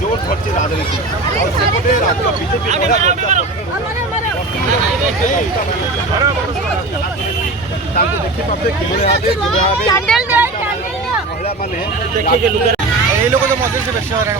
जोर धरছে রাজনীতি আর সেপটে রাজ্য বিজেপি ତାଙ୍କୁ ଦେଖିପାରୁଥିବେ କିଭଳି ଭାବେ ମହିଳାମାନେ ଦେଖିକି ଏଇ ଲୋକ ତ ମଝିରେ ସେ ବେଶୀ ହଇରାଣ